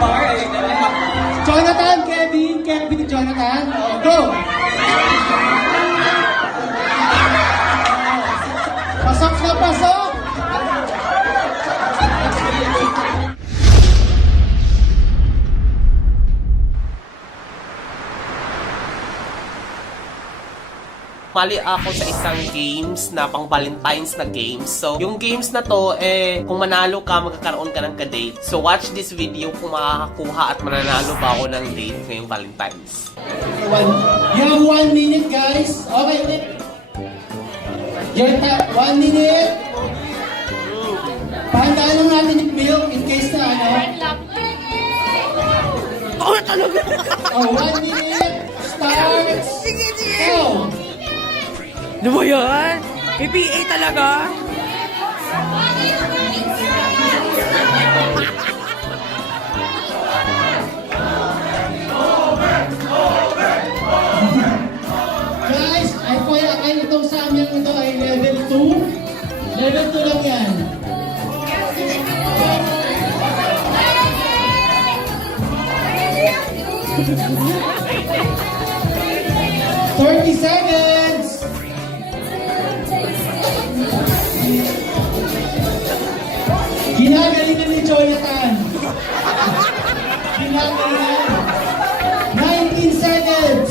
bar. Ayun na lang. Jonathan, Kevin, Jonathan. Oh, go! Pasok na pasok! Mali ako sa isang games na pang Valentine's na games. So, yung games na to, kung manalo ka, magkakaroon ka ng ka-date. So, watch this video kung makakakuha at mananalo ba ako ng date ngayong Valentine's. You have 1 minute, guys. Okay. Your 1 minute. Pahandaan lang natin yung milk in case na ano. Oh, talaga! Oh, 1 minute. Starts. Go! Ano ba yan? PPA talaga? Guys, ay itong sa amin ito ay level 2. Level 2 lang yan. "30 seconds." Ginagalingan ni Jonathan. Ginagalingan. 19 seconds.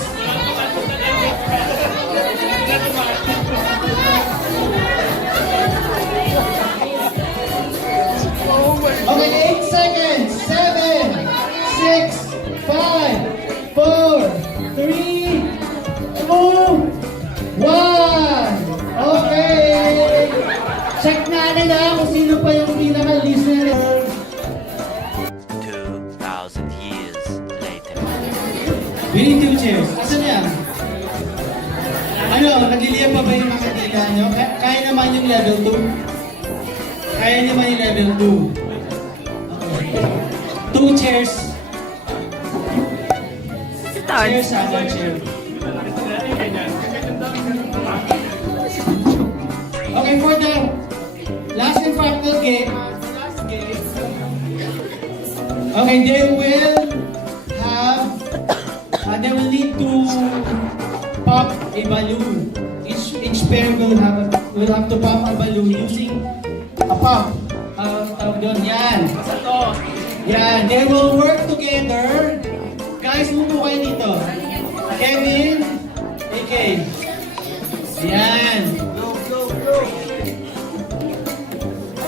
Okay, 8 seconds. 7, 6, 5, 4, 3, 2, 1. Okay. Check natin kung sino pa yung pinaka-listener. 2,000 years later. We need 2 chairs. Asan yan? Ano, nagliliyan pa ba yung mga kaibigan nyo? Kaya naman yung level 2? Kaya naman yung level 2. Okay. 2 chairs. Chairs, one chair. Okay, for the last and final game, okay, they will need to pop a balloon. Each pair will have to pop a balloon using a pump. Yan. Yan. They will work together. Guys, mupo kayo dito. Kevin, AK. Yan.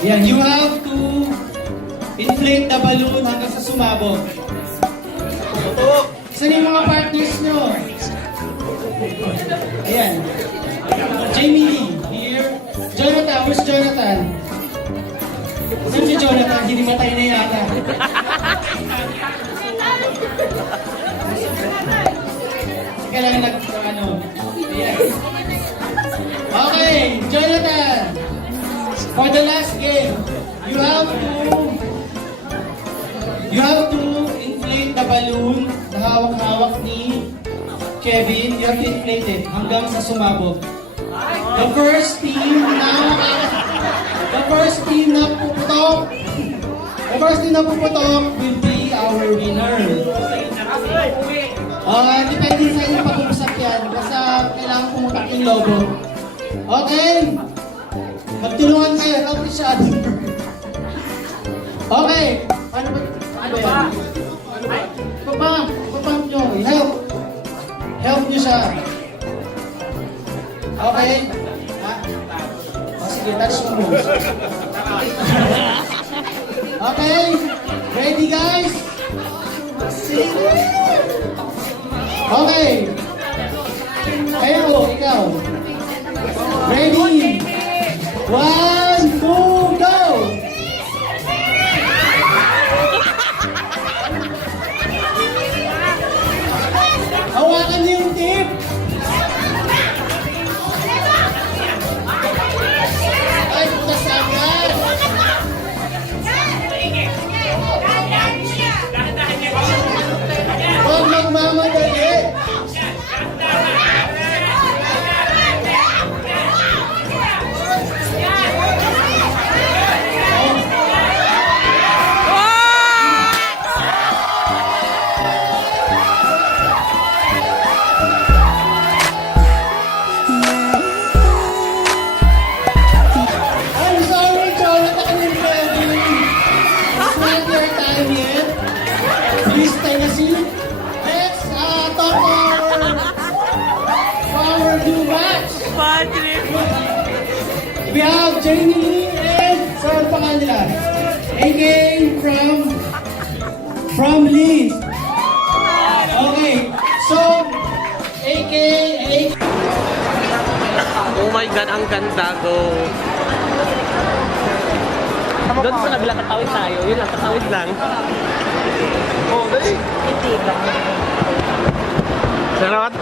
Yan. You have to inflate the balloon hanggang sa sumabog. Saan yung mga partners nyo? Ayan. Jamie, here. Jonathan, where's Jonathan? Saan si Jonathan? Hinimatay na yata. Kailangan ano. Ayan. Okay, Jonathan. For the last game, you have to inflate the balloon na hawak-hawak ni Kevin. You have to inflate it hanggang sa sumabog. The first team na puputok will be our winner. Depende sa inyo pag-uusap yan. Basta kailangan pumutok yung logo. Okay? Magtulungan kayo. Help each other. Okay. Ano ba yan? Papang nyo. Help nyo siya. Okay? Sige, touch mo. Okay? Ready, guys? Okay. Kayo, ikaw. Ready? 1, 2, go! Hawakan niyo yung tip. Ay, butas agad. Huwag magmamadali. Congrats! Bad trip. We have Jamie and saan pangalan nila? AK from Liz. Okay, so AK. Oh my God, ang ganda, go. Doon sa kabila, tatawid tayo. Yun lang, tatawid lang. Oh, dali. Charot.